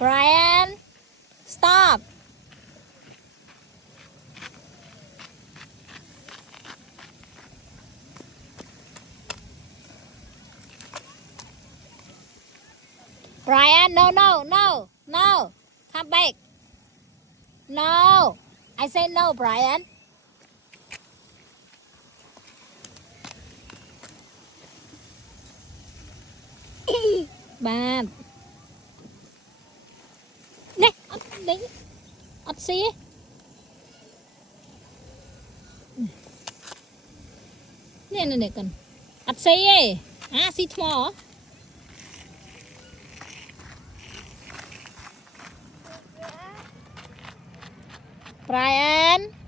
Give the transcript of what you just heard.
Brian stop Brian no come back no I say no Brian ba nè đi xí nè cần xí xí thò Brian